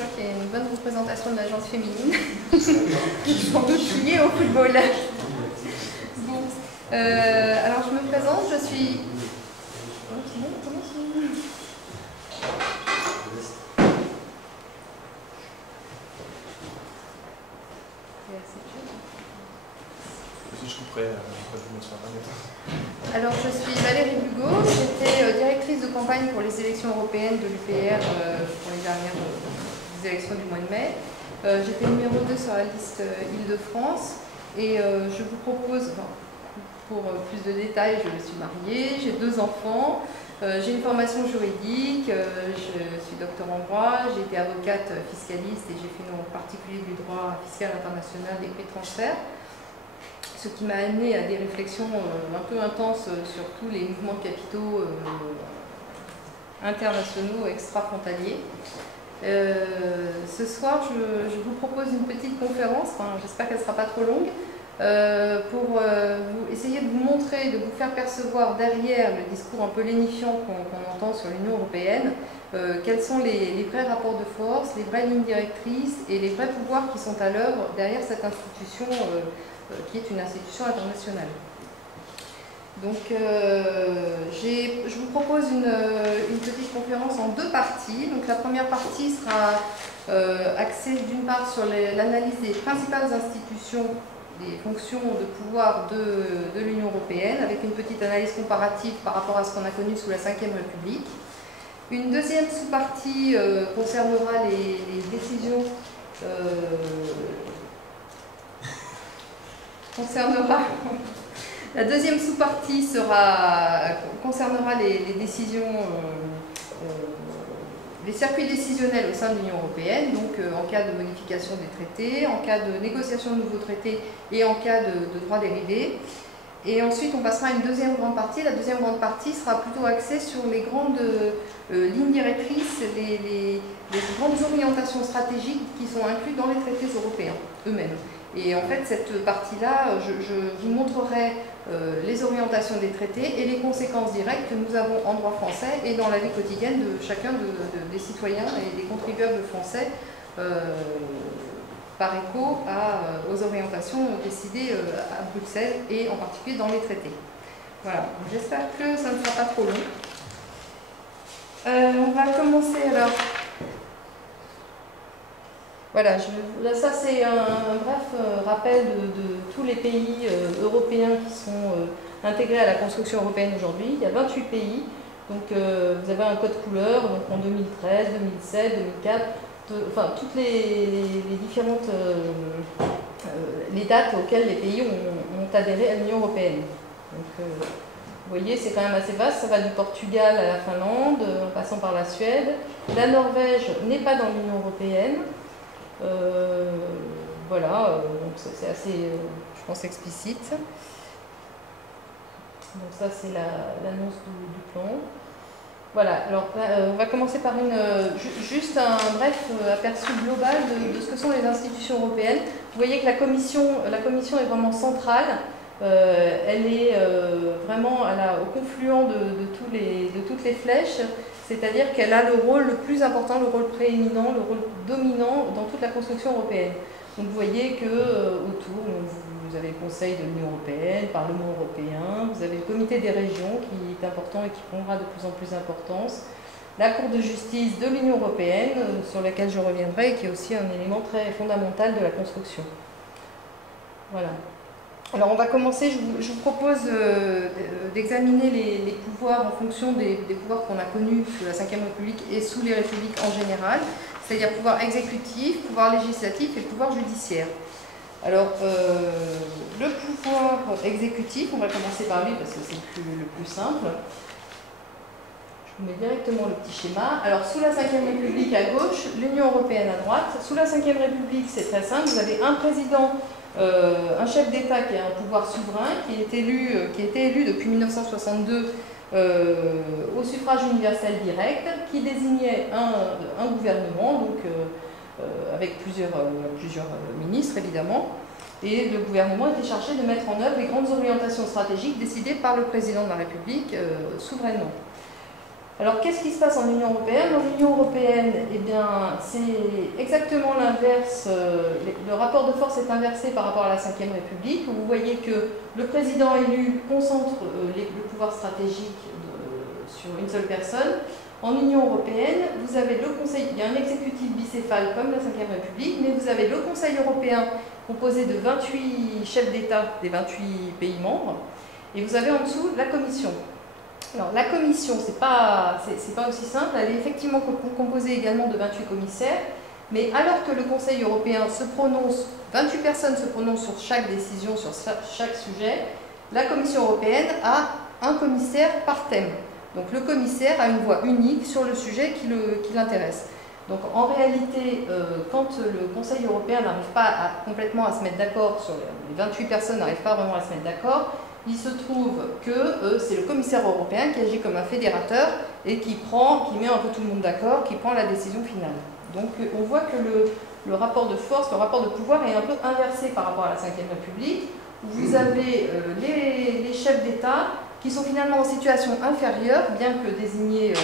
vois qu'il y a une bonne représentation de la gente féminine, qui est sans doute liée au football. Bon. Alors je me présente, je suis... Je couperai quand je vous mets sur Internet. Alors je suis Valérie Bugot, j'étais directrice de campagne pour les élections européennes de l'UPR pour les dernières élections du mois de mai. J'étais numéro 2 sur la liste Île-de-France et je vous propose, pour plus de détails, je suis mariée, j'ai 2 enfants, j'ai une formation juridique, je suis docteur en droit, j'ai été avocate fiscaliste et j'ai fait en particulier du droit fiscal international des prix de transfert. Ce qui m'a amené à des réflexions un peu intenses sur tous les mouvements de capitaux internationaux extra-frontaliers. Ce soir, je vous propose une petite conférence, j'espère qu'elle ne sera pas trop longue, pour essayer de vous montrer, de vous faire percevoir derrière le discours un peu lénifiant qu'on entend sur l'Union européenne, quels sont les vrais rapports de force, les vraies lignes directrices et les vrais pouvoirs qui sont à l'œuvre derrière cette institution qui est une institution internationale. Donc, je vous propose une petite conférence en 2 parties. Donc, la première partie sera axée d'une part sur l'analyse des principales institutions, des fonctions de pouvoir de l'Union européenne, avec une petite analyse comparative par rapport à ce qu'on a connu sous la Ve République. Une deuxième sous-partie concernera les décisions la deuxième sous-partie concernera les décisions, les circuits décisionnels au sein de l'Union européenne, donc en cas de modification des traités, en cas de négociation de nouveaux traités et en cas de droits dérivés. Et ensuite, on passera à une deuxième grande partie. La deuxième grande partie sera plutôt axée sur les grandes lignes directrices, les grandes orientations stratégiques qui sont incluses dans les traités européens eux-mêmes. Et en fait, cette partie-là, je vous montrerai les orientations des traités et les conséquences directes que nous avons en droit français et dans la vie quotidienne de chacun des citoyens et des contribuables français par écho aux orientations décidées à Bruxelles et en particulier dans les traités. Voilà, j'espère que ça ne sera pas trop long. On va commencer alors. Voilà, ça c'est un bref rappel de tous les pays européens qui sont intégrés à la construction européenne aujourd'hui. Il y a 28 pays, donc vous avez un code couleur, donc en 2013, 2007, 2004, enfin toutes les différentes les dates auxquelles les pays ont adhéré à l'Union européenne. Donc vous voyez, c'est quand même assez vaste, ça va du Portugal à la Finlande, en passant par la Suède. La Norvège n'est pas dans l'Union européenne. Voilà, donc c'est assez, je pense, explicite. Donc ça, c'est l'annonce du plan. Voilà, alors on va commencer par juste un bref aperçu global de ce que sont les institutions européennes. Vous voyez que la commission est vraiment centrale. Elle est vraiment au confluent de toutes les flèches. C'est-à-dire qu'elle a le rôle le plus important, le rôle prééminent, le rôle dominant dans toute la construction européenne. Donc vous voyez qu'autour, vous avez le Conseil de l'Union européenne, le Parlement européen, vous avez le Comité des régions qui est important et qui prendra de plus en plus d'importance, la Cour de justice de l'Union européenne, sur laquelle je reviendrai, et qui est aussi un élément très fondamental de la construction. Voilà. Alors on va commencer, je vous propose d'examiner les pouvoirs en fonction des pouvoirs qu'on a connus sous la Ve République et sous les républiques en général, c'est-à-dire pouvoir exécutif, pouvoir législatif et pouvoir judiciaire. Alors le pouvoir exécutif, on va commencer par lui parce que c'est le plus simple. Je vous mets directement le petit schéma. Alors sous la Ve République à gauche, l'Union européenne à droite. Sous la Ve République, c'est très simple, vous avez un président, un chef d'État qui a un pouvoir souverain, qui a été élu depuis 1962 au suffrage universel direct, qui désignait un gouvernement, donc avec plusieurs ministres évidemment, et le gouvernement était chargé de mettre en œuvre les grandes orientations stratégiques décidées par le président de la République souverainement. Alors, qu'est-ce qui se passe en Union européenne? Dans l'Union européenne, eh bien, c'est exactement l'inverse. Le rapport de force est inversé par rapport à la Ve République, où vous voyez que le président élu concentre le pouvoir stratégique sur une seule personne. En Union européenne, vous avez le Conseil, il y a un exécutif bicéphale comme la Ve République, mais vous avez le Conseil européen composé de 28 chefs d'État des 28 pays membres, et vous avez en dessous la Commission. Alors, la commission, c'est pas aussi simple, elle est effectivement composée également de 28 commissaires, mais alors que le Conseil européen se prononce, 28 personnes se prononcent sur chaque décision, sur chaque sujet, la Commission européenne a un commissaire par thème. Donc le commissaire a une voix unique sur le sujet qui l'intéresse. Donc en réalité, quand le Conseil européen n'arrive pas complètement à se mettre d'accord, les 28 personnes n'arrivent pas vraiment à se mettre d'accord, il se trouve que c'est le commissaire européen qui agit comme un fédérateur et qui met un peu tout le monde d'accord, qui prend la décision finale. Donc on voit que le rapport de force, le rapport de pouvoir est un peu inversé par rapport à la Ve République, où vous avez les chefs d'État qui sont finalement en situation inférieure, bien que désignés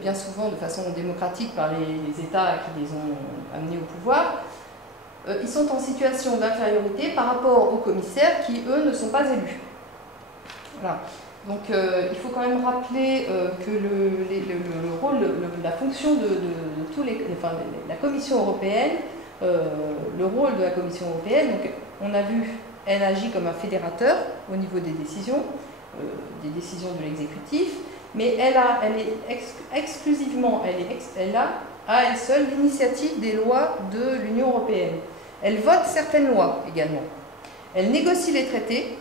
bien souvent de façon démocratique par les États qui les ont amenés au pouvoir. Ils sont en situation d'infériorité par rapport aux commissaires qui, eux, ne sont pas élus. Voilà. Donc, il faut quand même rappeler que le rôle, la fonction de la Commission européenne, le rôle de la Commission européenne, donc, on a vu, elle agit comme un fédérateur au niveau des décisions de l'exécutif, mais elle est exclusivement, elle a à elle seule l'initiative des lois de l'Union européenne. Elle vote certaines lois également. Elle négocie les traités,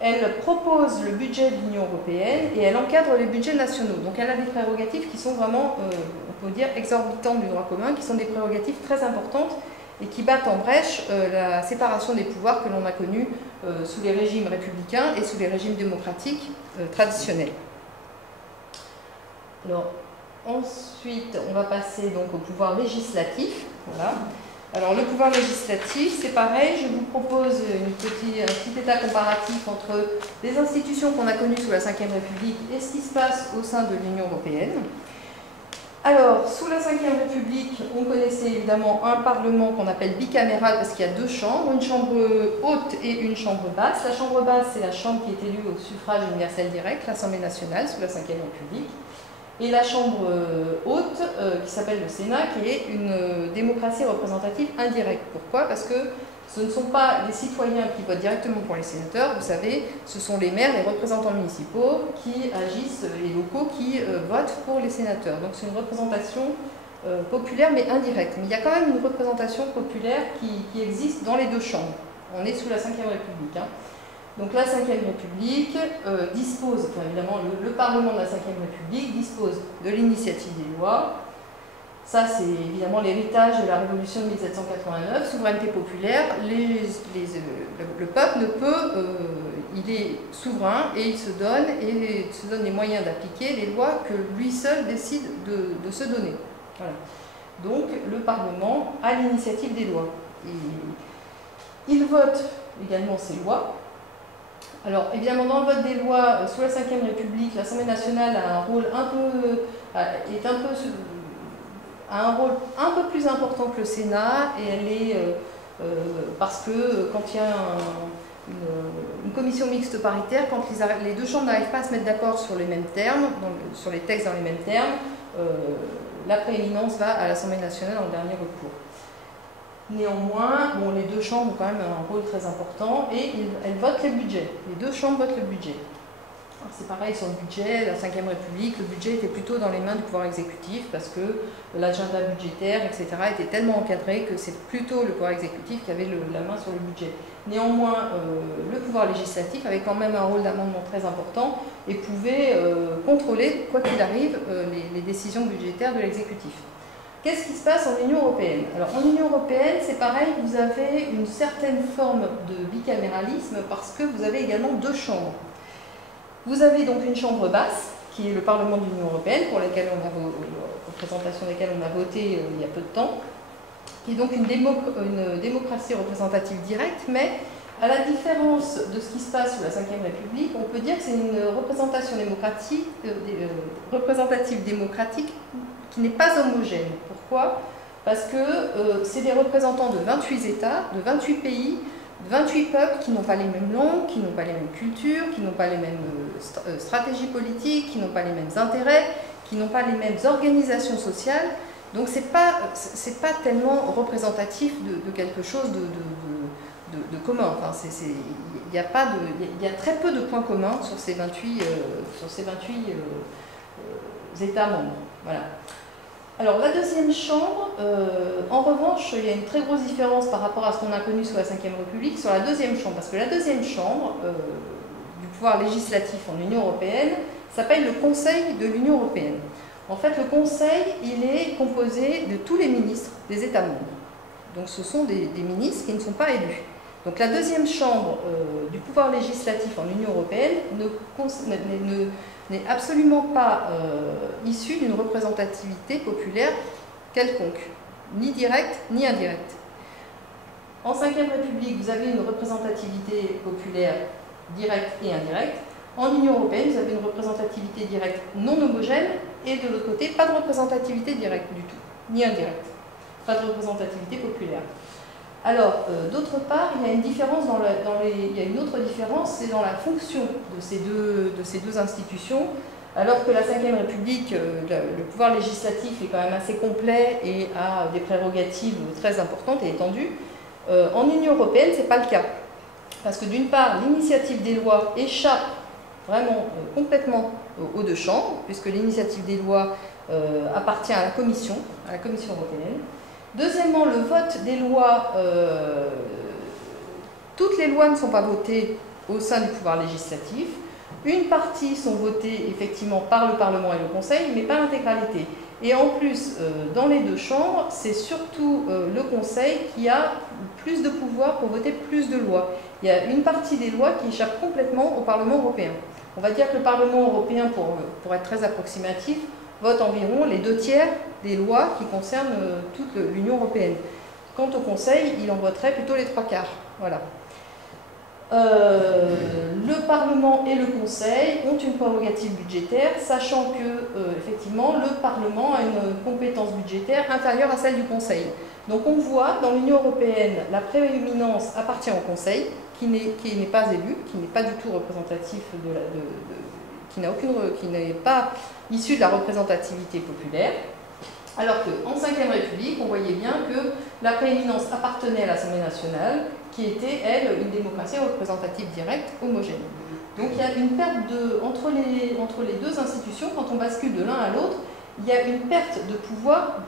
elle propose le budget de l'Union européenne et elle encadre les budgets nationaux. Donc elle a des prérogatives qui sont vraiment, on peut dire, exorbitantes du droit commun, qui sont des prérogatives très importantes et qui battent en brèche la séparation des pouvoirs que l'on a connue sous les régimes républicains et sous les régimes démocratiques traditionnels. Alors, ensuite, on va passer donc au pouvoir législatif. Voilà. Alors, le pouvoir législatif, c'est pareil, je vous propose un petit état comparatif entre les institutions qu'on a connues sous la Ve République et ce qui se passe au sein de l'Union européenne. Alors, sous la Ve République, on connaissait évidemment un parlement qu'on appelle bicaméral parce qu'il y a deux chambres, une chambre haute et une chambre basse. La chambre basse, c'est la chambre qui est élue au suffrage universel direct, l'Assemblée nationale, sous la Ve République. Et la chambre haute, qui s'appelle le Sénat, qui est une démocratie représentative indirecte. Pourquoi? Parce que ce ne sont pas les citoyens qui votent directement pour les sénateurs, vous savez, ce sont les maires, les représentants municipaux qui agissent, les locaux qui votent pour les sénateurs. Donc c'est une représentation populaire mais indirecte. Mais il y a quand même une représentation populaire qui existe dans les deux chambres. On est sous la Ve République. Hein. Donc la Ve République dispose, enfin évidemment le Parlement de la Ve République dispose de l'initiative des lois. Ça c'est évidemment l'héritage de la Révolution de 1789, souveraineté populaire. Le peuple ne peut, il est souverain et il se donne les moyens d'appliquer les lois que lui seul décide de se donner. Voilà. Donc le Parlement a l'initiative des lois. Et il vote également ces lois. Alors, évidemment, dans le vote des lois, sous la Ve République, l'Assemblée nationale a un rôle un rôle un peu plus important que le Sénat, et elle est, parce que quand il y a une commission mixte paritaire, quand les deux chambres n'arrivent pas à se mettre d'accord sur les mêmes termes, sur les textes dans les mêmes termes, la prééminence va à l'Assemblée nationale en dernier recours. Néanmoins, bon, les deux chambres ont quand même un rôle très important et elles votent les budgets. Les deux chambres votent le budget. C'est pareil sur le budget, la Ve République, le budget était plutôt dans les mains du pouvoir exécutif parce que l'agenda budgétaire, etc. était tellement encadré que c'est plutôt le pouvoir exécutif qui avait la main sur le budget. Néanmoins, le pouvoir législatif avait quand même un rôle d'amendement très important et pouvait contrôler, quoi qu'il arrive, les décisions budgétaires de l'exécutif. Qu'est-ce qui se passe en Union européenne? Alors en Union européenne, c'est pareil, vous avez une certaine forme de bicaméralisme parce que vous avez également deux chambres. Vous avez donc une chambre basse, qui est le Parlement de l'Union européenne, pour laquelle représentation desquelles on a voté il y a peu de temps, qui est donc une démocratie représentative directe, mais À la différence de ce qui se passe sous la Ve République, on peut dire que c'est une représentation représentative démocratique qui n'est pas homogène. Pourquoi? Parce que c'est des représentants de 28 États, de 28 pays, de 28 peuples qui n'ont pas les mêmes langues, qui n'ont pas les mêmes cultures, qui n'ont pas les mêmes stratégies politiques, qui n'ont pas les mêmes intérêts, qui n'ont pas les mêmes organisations sociales. Donc c'est pas tellement représentatif de quelque chose de commun. Enfin, il y a très peu de points communs sur ces 28 États membres. Voilà. Alors la deuxième chambre, en revanche, il y a une très grosse différence par rapport à ce qu'on a connu sous la Ve République sur la deuxième chambre, parce que la deuxième chambre du pouvoir législatif en Union européenne s'appelle le Conseil de l'Union européenne. En fait, le Conseil, il est composé de tous les ministres des États membres. Donc ce sont des ministres qui ne sont pas élus. Donc la deuxième chambre du pouvoir législatif en Union européenne n'est absolument pas issue d'une représentativité populaire quelconque, ni directe ni indirecte. En Ve République, vous avez une représentativité populaire directe et indirecte. En Union européenne, vous avez une représentativité directe non homogène et de l'autre côté, pas de représentativité directe du tout, ni indirecte. Pas de représentativité populaire. Alors, d'autre part, il y a une différence il y a une autre différence, c'est dans la fonction de ces deux institutions. Alors que la Ve République, le pouvoir législatif est quand même assez complet et a des prérogatives très importantes et étendues, en Union européenne, ce n'est pas le cas. Parce que d'une part, l'initiative des lois échappe vraiment complètement aux deux chambres, puisque l'initiative des lois appartient à la Commission européenne. Deuxièmement, le vote des lois, toutes les lois ne sont pas votées au sein du pouvoir législatif. Une partie sont votées effectivement par le Parlement et le Conseil, mais pas l'intégralité. Et en plus, dans les deux chambres, c'est surtout le Conseil qui a plus de pouvoir pour voter plus de lois. Il y a une partie des lois qui échappe complètement au Parlement européen. On va dire que le Parlement européen, pour être très approximatif, vote environ les 2/3 des lois qui concernent toute l'Union européenne. Quant au Conseil, il en voterait plutôt les 3/4. Voilà. Le Parlement et le Conseil ont une prérogative budgétaire, sachant que, effectivement, le Parlement a une compétence budgétaire inférieure à celle du Conseil. Donc on voit, dans l'Union européenne, la prééminence appartient au Conseil, qui n'est pas élu, qui n'est pas du tout représentatif qui n'est pas issu de la représentativité populaire. Alors qu'en Ve République, on voyait bien que la prééminence appartenait à l'Assemblée nationale, qui était, elle, une démocratie représentative directe, homogène. Donc il y a une perte entre les deux institutions, quand on bascule de l'un à l'autre, il y a une perte de pouvoir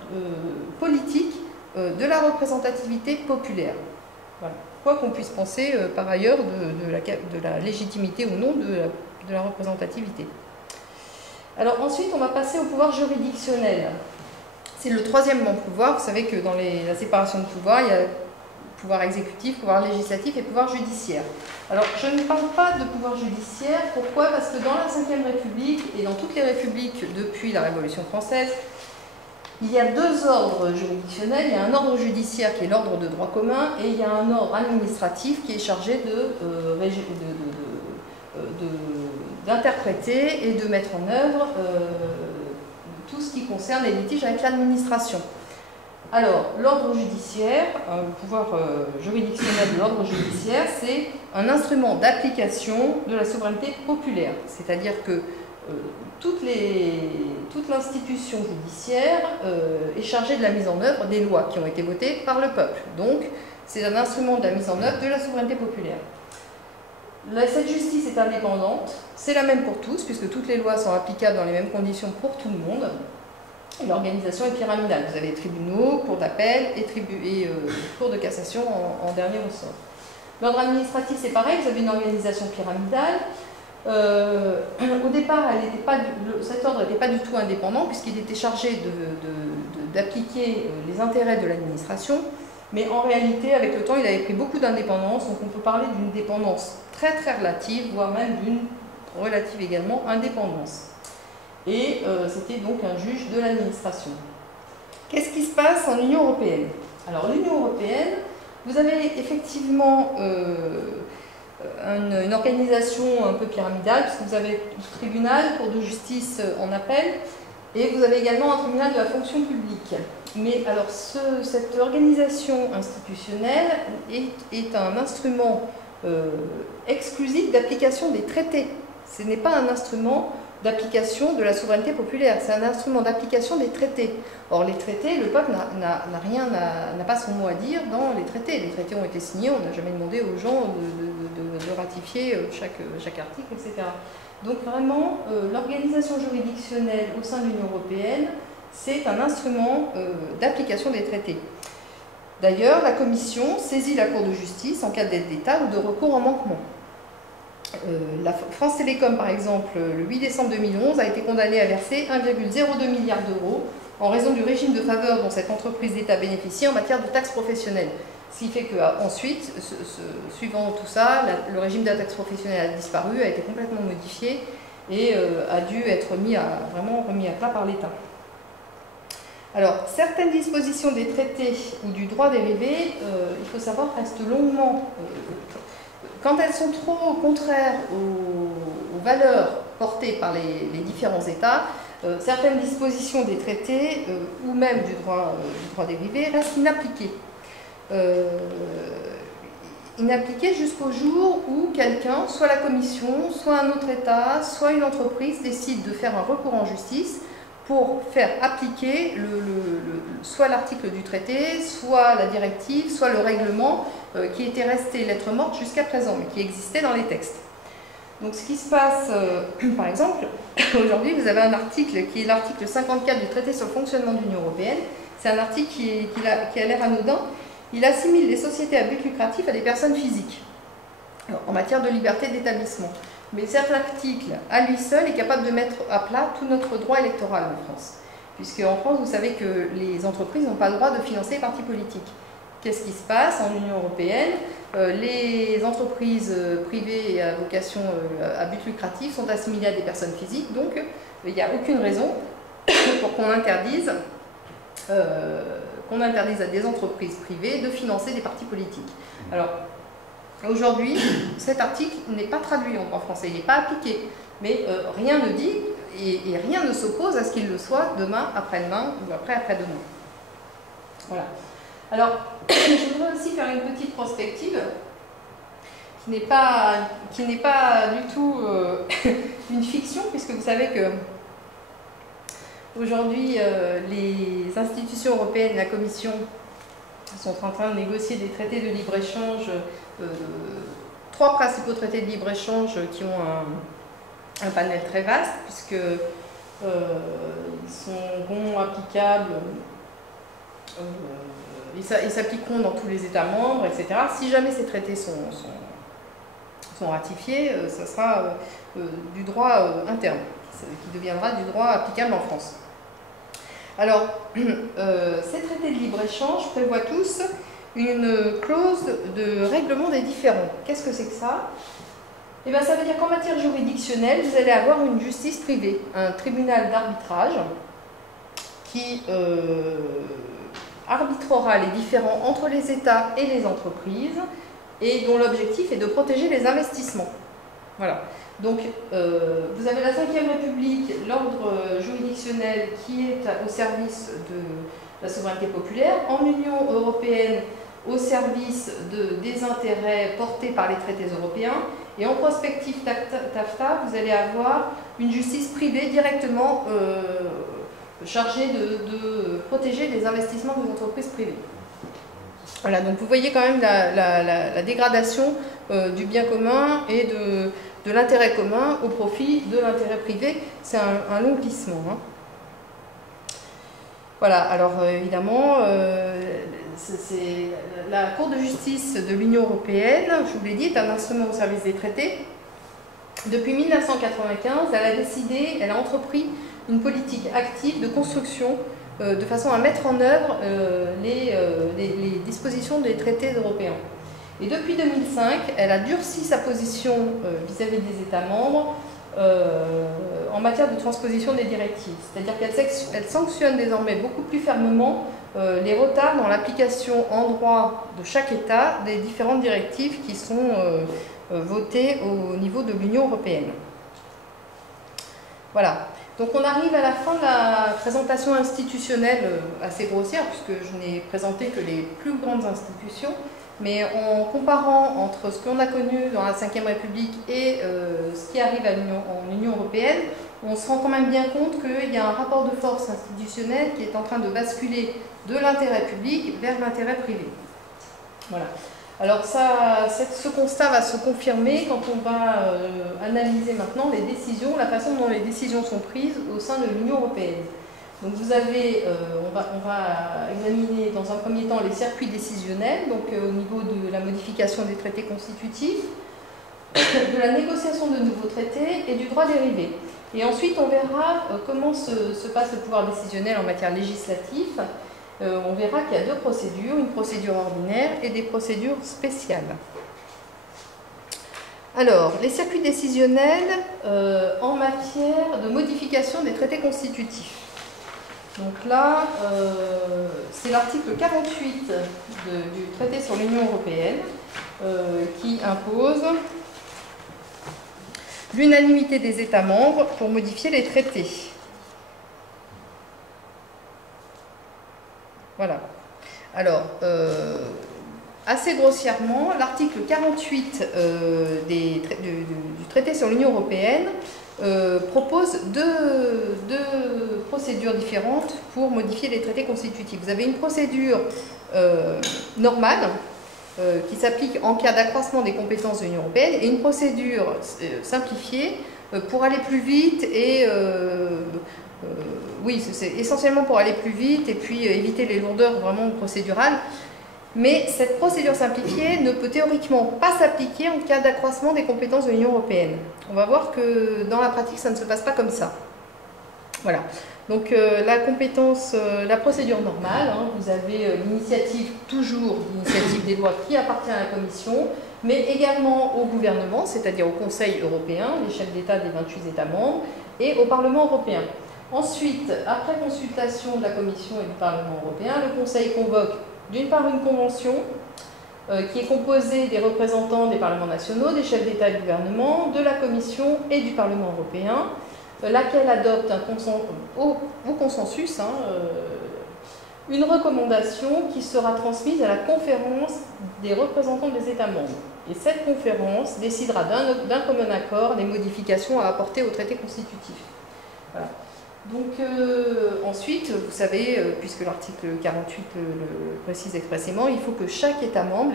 politique de la représentativité populaire. Voilà. Quoi qu'on puisse penser par ailleurs de la légitimité ou non de la représentativité. Alors ensuite, on va passer au pouvoir juridictionnel. C'est le troisième pouvoir. Vous savez que dans la séparation de pouvoir, il y a pouvoir exécutif, pouvoir législatif et pouvoir judiciaire. Alors, je ne parle pas de pouvoir judiciaire. Pourquoi? Parce que dans la Ve République et dans toutes les républiques depuis la Révolution française, il y a deux ordres juridictionnels. Il y a un ordre judiciaire qui est l'ordre de droit commun et il y a un ordre administratif qui est chargé d'interpréter et de mettre en œuvre tout ce qui concerne les litiges avec l'administration. Alors, l'ordre judiciaire, le pouvoir juridictionnel de l'ordre judiciaire, c'est un instrument d'application de la souveraineté populaire. C'est-à-dire que toute l'institution judiciaire est chargée de la mise en œuvre des lois qui ont été votées par le peuple. Donc, c'est un instrument de la mise en œuvre de la souveraineté populaire. Cette justice est indépendante, c'est la même pour tous, puisque toutes les lois sont applicables dans les mêmes conditions pour tout le monde. Et l'organisation est pyramidale. Vous avez tribunaux, cours d'appel et cours de cassation en dernier ressort. L'ordre administratif, c'est pareil, vous avez une organisation pyramidale. Au départ, cet ordre n'était pas du tout indépendant, puisqu'il était chargé d'appliquer les intérêts de l'administration. Mais en réalité, avec le temps, il avait pris beaucoup d'indépendance, donc on peut parler d'une dépendance très très relative, voire même d'une relative également indépendance. Et c'était donc un juge de l'administration. Qu'est-ce qui se passe en Union européenne? Alors l'Union européenne, Vous avez effectivement une organisation un peu pyramidale, puisque vous avez le tribunal, cour de justice en appel, et vous avez également un tribunal de la fonction publique. Mais alors cette organisation institutionnelle est un instrument exclusif d'application des traités. Ce n'est pas un instrument d'application de la souveraineté populaire, c'est un instrument d'application des traités. Or les traités, le peuple n'a pas son mot à dire dans les traités. Les traités ont été signés, on n'a jamais demandé aux gens de ratifier chaque article, etc. Donc vraiment, l'organisation juridictionnelle au sein de l'Union européenne, c'est un instrument d'application des traités. D'ailleurs, la Commission saisit la Cour de justice en cas d'aide d'État ou de recours en manquement. La France Télécom, par exemple, le 8 décembre 2011, a été condamnée à verser 1,02 milliard d'euros en raison du régime de faveur dont cette entreprise d'État bénéficie en matière de taxes professionnelles. Ce qui fait qu'ensuite, suivant tout ça, le régime de la taxe professionnelle a disparu, a été complètement modifié et a dû être vraiment remis à plat par l'État. Alors, certaines dispositions des traités ou du droit dérivé, il faut savoir, restent longuement... quand elles sont trop contraires aux valeurs portées par les différents États, certaines dispositions des traités ou même du droit dérivé restent inappliquées. Inappliquées jusqu'au jour où quelqu'un, soit la Commission, soit un autre État, soit une entreprise, décide de faire un recours en justice pour faire appliquer soit l'article du traité, soit la directive, soit le règlement qui était resté lettre morte jusqu'à présent, mais qui existait dans les textes. Donc ce qui se passe, par exemple, aujourd'hui vous avez un article qui est l'article 54 du traité sur le fonctionnement de l'Union européenne. C'est un article qui a l'air anodin. Il assimile les sociétés à but lucratif à des personnes physiques, en matière de liberté d'établissement. Mais cet article, à lui seul, est capable de mettre à plat tout notre droit électoral en France. Puisque en France, vous savez que les entreprises n'ont pas le droit de financer les partis politiques. Qu'est-ce qui se passe en Union européenne? Les entreprises privées à vocation à but lucratif sont assimilées à des personnes physiques, donc il n'y a aucune raison pour qu'on interdise à des entreprises privées de financer des partis politiques. Alors, aujourd'hui, cet article n'est pas traduit en droit français, il n'est pas appliqué, mais rien ne dit et rien ne s'oppose à ce qu'il le soit demain, après-demain ou après-demain. Voilà. Alors, je voudrais aussi faire une petite prospective qui n'est pas du tout une fiction, puisque vous savez que aujourd'hui, les institutions européennes, la Commission, sont en train de négocier des traités de libre-échange, 3 principaux traités de libre-échange qui ont un panel très vaste, puisque ils seront applicables, ils s'appliqueront dans tous les États membres, etc. Si jamais ces traités sont ratifiés, ce sera du droit interne, qui deviendra du droit applicable en France. Alors, ces traités de libre-échange prévoient tous une clause de règlement des différends. Qu'est-ce que c'est que ça? Eh bien, ça veut dire qu'en matière juridictionnelle, vous allez avoir une justice privée, un tribunal d'arbitrage qui arbitrera les différends entre les États et les entreprises et dont l'objectif est de protéger les investissements. Voilà. Donc, vous avez la Ve République, l'ordre juridictionnel qui est au service de la souveraineté populaire, en Union européenne au service des intérêts portés par les traités européens, et en prospective TAFTA, vous allez avoir une justice privée directement chargée de protéger les investissements des entreprises privées. Voilà, donc vous voyez quand même la dégradation du bien commun et de l'intérêt commun au profit de l'intérêt privé. C'est un long glissement. Hein. Voilà, alors évidemment, la Cour de justice de l'Union européenne, je vous l'ai dit, est un instrument au service des traités. Depuis 1995, elle a entrepris une politique active de construction de façon à mettre en œuvre les dispositions des traités européens. Et depuis 2005, elle a durci sa position vis-à-vis des États membres en matière de transposition des directives. C'est-à-dire qu'elle sanctionne désormais beaucoup plus fermement les retards dans l'application en droit de chaque État des différentes directives qui sont votées au niveau de l'Union européenne. Voilà. Donc on arrive à la fin de la présentation institutionnelle assez grossière, puisque je n'ai présenté que les plus grandes institutions, mais en comparant entre ce qu'on a connu dans la Ve République et ce qui arrive en Union européenne, on se rend quand même bien compte qu'il y a un rapport de force institutionnel qui est en train de basculer de l'intérêt public vers l'intérêt privé. Voilà. Alors ce constat va se confirmer quand on va analyser maintenant les décisions, la façon dont les décisions sont prises au sein de l'Union européenne. Donc vous avez, on va examiner dans un premier temps les circuits décisionnels, donc au niveau de la modification des traités constitutifs, de la négociation de nouveaux traités et du droit dérivé. Et ensuite on verra comment se passe le pouvoir décisionnel en matière législative. On verra qu'il y a deux procédures, une procédure ordinaire et des procédures spéciales. Alors, les circuits décisionnels en matière de modification des traités constitutifs. Donc là, c'est l'article 48 du traité sur l'Union européenne qui impose l'unanimité des États membres pour modifier les traités. Voilà. Alors, assez grossièrement, l'article 48 du traité sur l'Union européenne propose deux procédures différentes pour modifier les traités constitutifs. Vous avez une procédure normale qui s'applique en cas d'accroissement des compétences de l'Union européenne et une procédure simplifiée pour aller plus vite et oui, c'est essentiellement pour aller plus vite et puis éviter les lourdeurs vraiment procédurales. Mais cette procédure simplifiée ne peut théoriquement pas s'appliquer en cas d'accroissement des compétences de l'Union européenne. On va voir que dans la pratique, ça ne se passe pas comme ça. Voilà. Donc la procédure normale, hein, vous avez l'initiative, toujours l'initiative des lois qui appartient à la Commission, mais également au gouvernement, c'est-à-dire au Conseil européen, les chefs d'État des 28 États membres, et au Parlement européen. Ensuite, après consultation de la Commission et du Parlement européen, le Conseil convoque d'une part une convention qui est composée des représentants des parlements nationaux, des chefs d'État et de gouvernement, de la Commission et du Parlement européen, laquelle adopte au consensus une recommandation qui sera transmise à la conférence des représentants des États membres. Et cette conférence décidera d'un commun accord les modifications à apporter au traité constitutif. Voilà. Donc ensuite, vous savez, puisque l'article 48 le précise expressément, il faut que chaque État membre,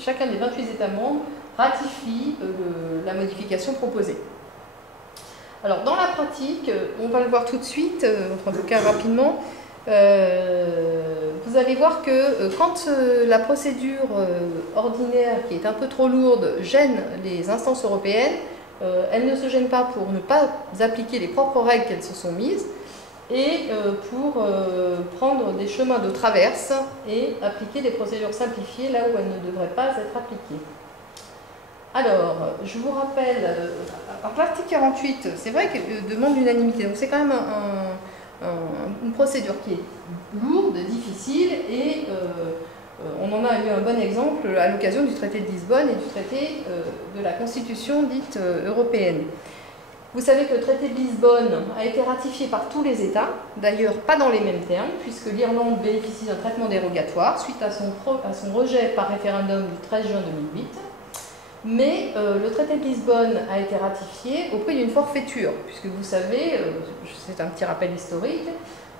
chacun des 28 États membres, ratifie la modification proposée. Alors dans la pratique, on va le voir tout de suite, en tout cas rapidement, vous allez voir que quand la procédure ordinaire, qui est un peu trop lourde, gêne les instances européennes, elles ne se gênent pas pour ne pas appliquer les propres règles qu'elles se sont mises et pour prendre des chemins de traverse et appliquer des procédures simplifiées là où elles ne devraient pas être appliquées. Alors, je vous rappelle, l'article 48, c'est vrai qu'il demande l'unanimité, donc c'est quand même une procédure qui est lourde, difficile et on en a eu un bon exemple à l'occasion du traité de Lisbonne et du traité de la Constitution dite européenne. Vous savez que le traité de Lisbonne a été ratifié par tous les États, d'ailleurs pas dans les mêmes termes, puisque l'Irlande bénéficie d'un traitement dérogatoire suite à son rejet par référendum du 13 juin 2008. Mais le traité de Lisbonne a été ratifié au prix d'une forfaiture, puisque vous savez, c'est un petit rappel historique,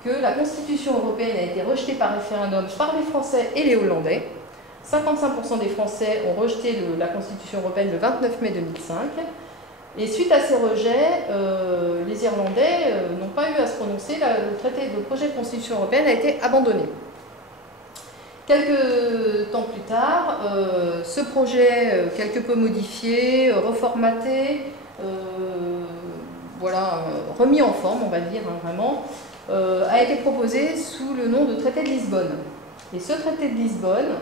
que la Constitution européenne a été rejetée par référendum par les Français et les Hollandais. 55% des Français ont rejeté la Constitution européenne le 29 mai 2005. Et suite à ces rejets, les Irlandais n'ont pas eu à se prononcer, le projet de Constitution européenne a été abandonné. Quelques temps plus tard, ce projet, quelque peu modifié, reformaté, voilà, remis en forme, on va dire, hein, vraiment, a été proposé sous le nom de traité de Lisbonne. Et ce traité de Lisbonne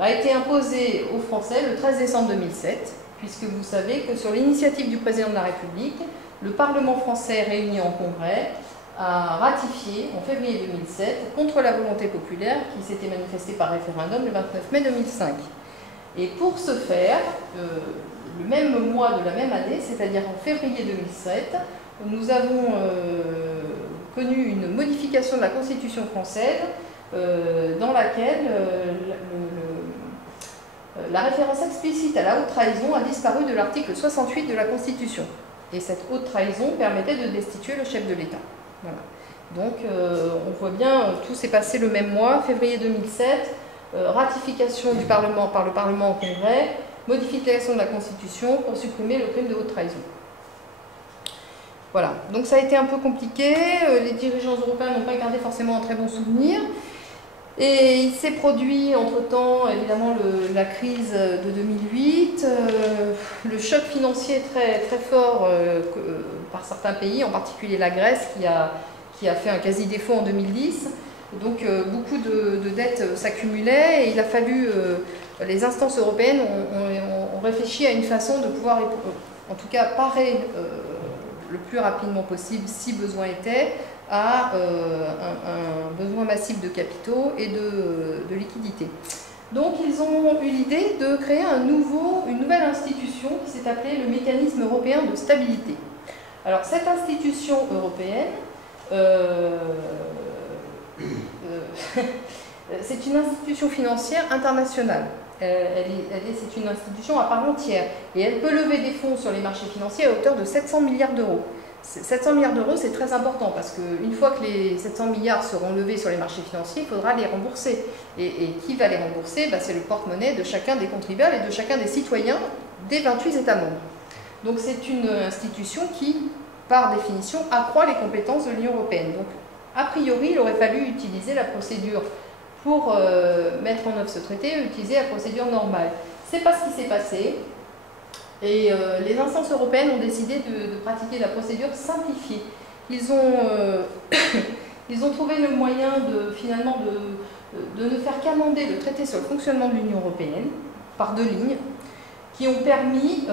a été imposé aux Français le 13 décembre 2007. puisque vous savez que sur l'initiative du président de la République, le Parlement français réuni en congrès a ratifié en février 2007, contre la volonté populaire qui s'était manifestée par référendum le 29 mai 2005. Et pour ce faire, le même mois de la même année, c'est-à-dire en février 2007, nous avons connu une modification de la Constitution française dans laquelle la référence explicite à la haute trahison a disparu de l'article 68 de la Constitution. Et cette haute trahison permettait de destituer le chef de l'État. Voilà. Donc on voit bien, tout s'est passé le même mois, février 2007, ratification du Parlement par le Parlement en Congrès, modification de la Constitution pour supprimer le crime de haute trahison. Voilà, donc ça a été un peu compliqué, les dirigeants européens n'ont pas gardé forcément un très bon souvenir. Et il s'est produit entre-temps, évidemment, la crise de 2008, le choc financier très, très fort par certains pays, en particulier la Grèce qui a fait un quasi-défaut en 2010. Donc beaucoup de dettes s'accumulaient et il a fallu, les instances européennes ont réfléchi à une façon de pouvoir, en tout cas, parer le plus rapidement possible, si besoin était, à un besoin massif de capitaux et de liquidités. Donc ils ont eu l'idée de créer une nouvelle institution qui s'est appelée le Mécanisme européen de stabilité. Alors cette institution européenne, c'est une institution financière internationale. C'est une institution à part entière et elle peut lever des fonds sur les marchés financiers à hauteur de 700 milliards d'euros. 700 milliards d'euros, c'est très important parce qu'une fois que les 700 milliards seront levés sur les marchés financiers, il faudra les rembourser. Et qui va les rembourser? C'est le porte-monnaie de chacun des contribuables et de chacun des citoyens des 28 États membres. Donc c'est une institution qui, par définition, accroît les compétences de l'Union européenne. Donc, a priori, il aurait fallu utiliser la procédure pour mettre en œuvre ce traité, utiliser la procédure normale. Ce n'est pas ce qui s'est passé. Et les instances européennes ont décidé de pratiquer la procédure simplifiée. Ils ont trouvé le moyen finalement de ne faire qu'amender le traité sur le fonctionnement de l'Union européenne par 2 lignes qui ont permis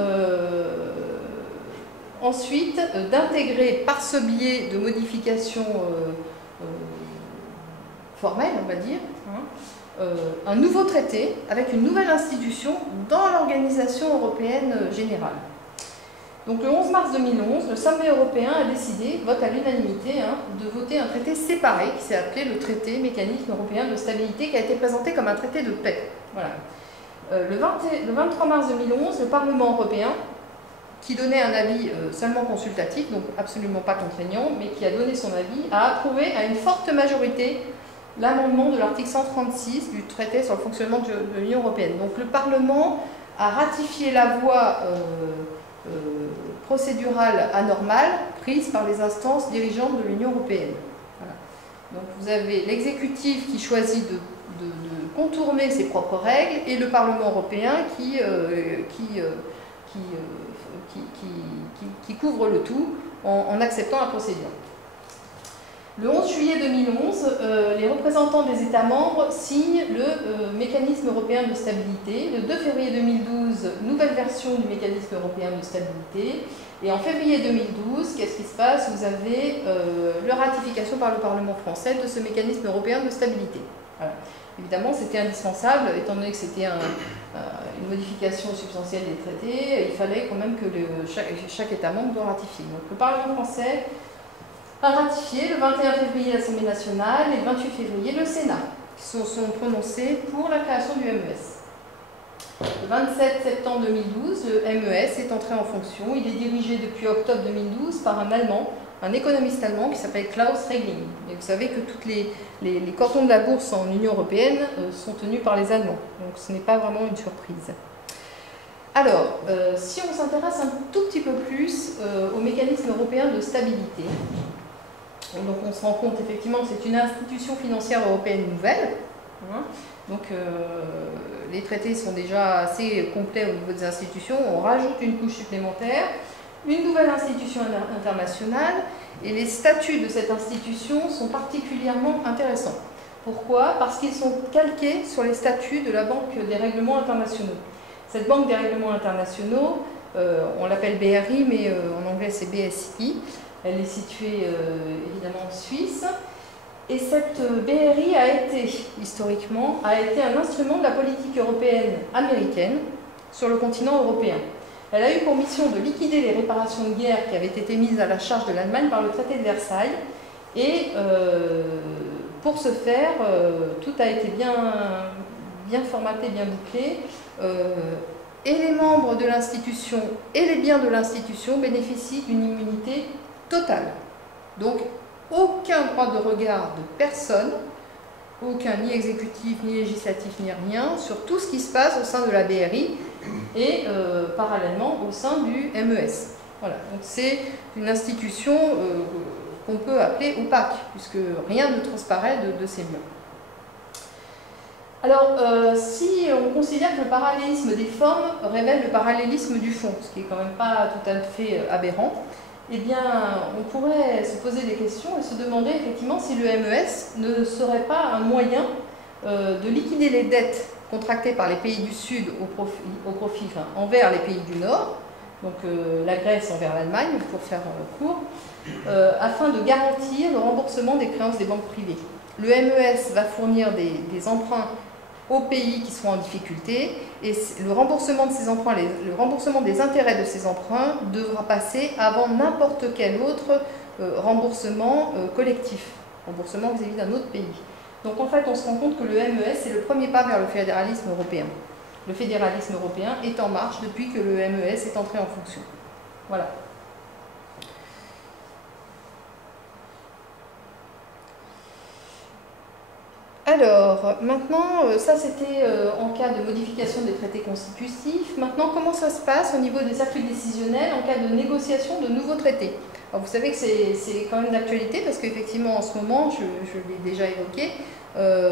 ensuite d'intégrer par ce biais de modifications formelles, on va dire, un nouveau traité avec une nouvelle institution dans l'organisation européenne générale. Donc le 11 mars 2011, le sommet européen a décidé, vote à l'unanimité, de voter un traité séparé qui s'est appelé le traité Mécanisme européen de stabilité, qui a été présenté comme un traité de paix. Voilà. Le 23 mars 2011, le Parlement européen, qui donnait un avis seulement consultatif, donc absolument pas contraignant, mais qui a donné son avis, a approuvé à une forte majorité l'amendement de l'article 136 du traité sur le fonctionnement de l'Union européenne. Donc le Parlement a ratifié la voie procédurale anormale prise par les instances dirigeantes de l'Union européenne. Voilà. Donc vous avez l'exécutif qui choisit de contourner ses propres règles et le Parlement européen qui couvre le tout en acceptant la procédure. Le 11 juillet 2011, les représentants des États membres signent le mécanisme européen de stabilité. Le 2 février 2012, nouvelle version du mécanisme européen de stabilité. Et en février 2012, qu'est-ce qui se passe? Vous avez la ratification par le Parlement français de ce mécanisme européen de stabilité. Voilà. Évidemment, c'était indispensable, étant donné que c'était une modification substantielle des traités, il fallait quand même que chaque État membre doit ratifier. Donc le Parlement français a ratifié le 21 février l'Assemblée nationale et le 28 février le Sénat, qui sont prononcés pour la création du MES. Le 27 septembre 2012, le MES est entré en fonction. Il est dirigé depuis octobre 2012 par un Allemand, un économiste allemand qui s'appelle Klaus Regling. Et vous savez que tous les cordons de la bourse en Union européenne sont tenus par les Allemands. Donc ce n'est pas vraiment une surprise. Alors, si on s'intéresse un tout petit peu plus au mécanisme européen de stabilité, donc on se rend compte effectivement que c'est une institution financière européenne nouvelle. Donc les traités sont déjà assez complets au niveau des institutions. On rajoute une couche supplémentaire, une nouvelle institution internationale, et les statuts de cette institution sont particulièrement intéressants. Pourquoi? Parce qu'ils sont calqués sur les statuts de la Banque des règlements internationaux. Cette banque des règlements internationaux, on l'appelle BRI, mais en anglais c'est BSI. Elle est située évidemment en Suisse. Et cette BRI a été, historiquement, un instrument de la politique européenne américaine sur le continent européen. Elle a eu pour mission de liquider les réparations de guerre qui avaient été mises à la charge de l'Allemagne par le traité de Versailles. Et pour ce faire, tout a été bien formaté, bien bouclé. Et les membres de l'institution et les biens de l'institution bénéficient d'une immunité totale. Donc, aucun droit de regard de personne, aucun ni exécutif, ni législatif, ni rien, sur tout ce qui se passe au sein de la BRI et parallèlement au sein du MES. Voilà, donc c'est une institution qu'on peut appeler opaque, puisque rien ne transparaît de ces murs. Alors, si on considère que le parallélisme des formes révèle le parallélisme du fond, ce qui n'est quand même pas tout à fait aberrant, eh bien, on pourrait se poser des questions et se demander effectivement si le MES ne serait pas un moyen de liquider les dettes contractées par les pays du Sud envers les pays du Nord, donc la Grèce envers l'Allemagne, pour faire court, afin de garantir le remboursement des créances des banques privées. Le MES va fournir des emprunts aux pays qui seront en difficulté et le remboursement de ces emprunts, le remboursement des intérêts de ces emprunts devra passer avant n'importe quel autre remboursement collectif, remboursement vis-à-vis d'un autre pays. Donc en fait on se rend compte que le MES est le premier pas vers le fédéralisme européen. Le fédéralisme européen est en marche depuis que le MES est entré en fonction. Voilà. Alors, maintenant, ça c'était en cas de modification des traités constitutifs. Maintenant, comment ça se passe au niveau des circuits décisionnels en cas de négociation de nouveaux traités? Alors, vous savez que c'est quand même d'actualité parce qu'effectivement, en ce moment, je l'ai déjà évoqué,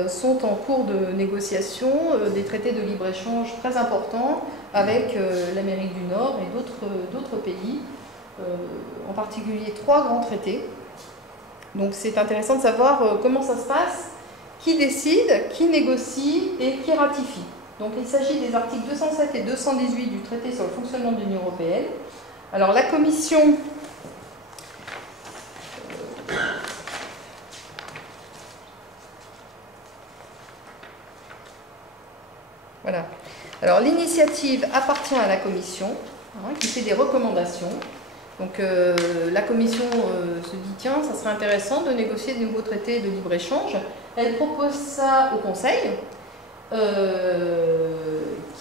sont en cours de négociation des traités de libre-échange très importants avec l'Amérique du Nord et d'autres pays, en particulier 3 grands traités. Donc, c'est intéressant de savoir comment ça se passe. Qui décide, qui négocie et qui ratifie. Donc il s'agit des articles 207 et 218 du traité sur le fonctionnement de l'Union européenne. Alors la Commission voilà. Alors l'initiative appartient à la Commission, hein, qui fait des recommandations. Donc la Commission se dit, tiens, ça serait intéressant de négocier de nouveaux traités de libre-échange. Elle propose ça au Conseil,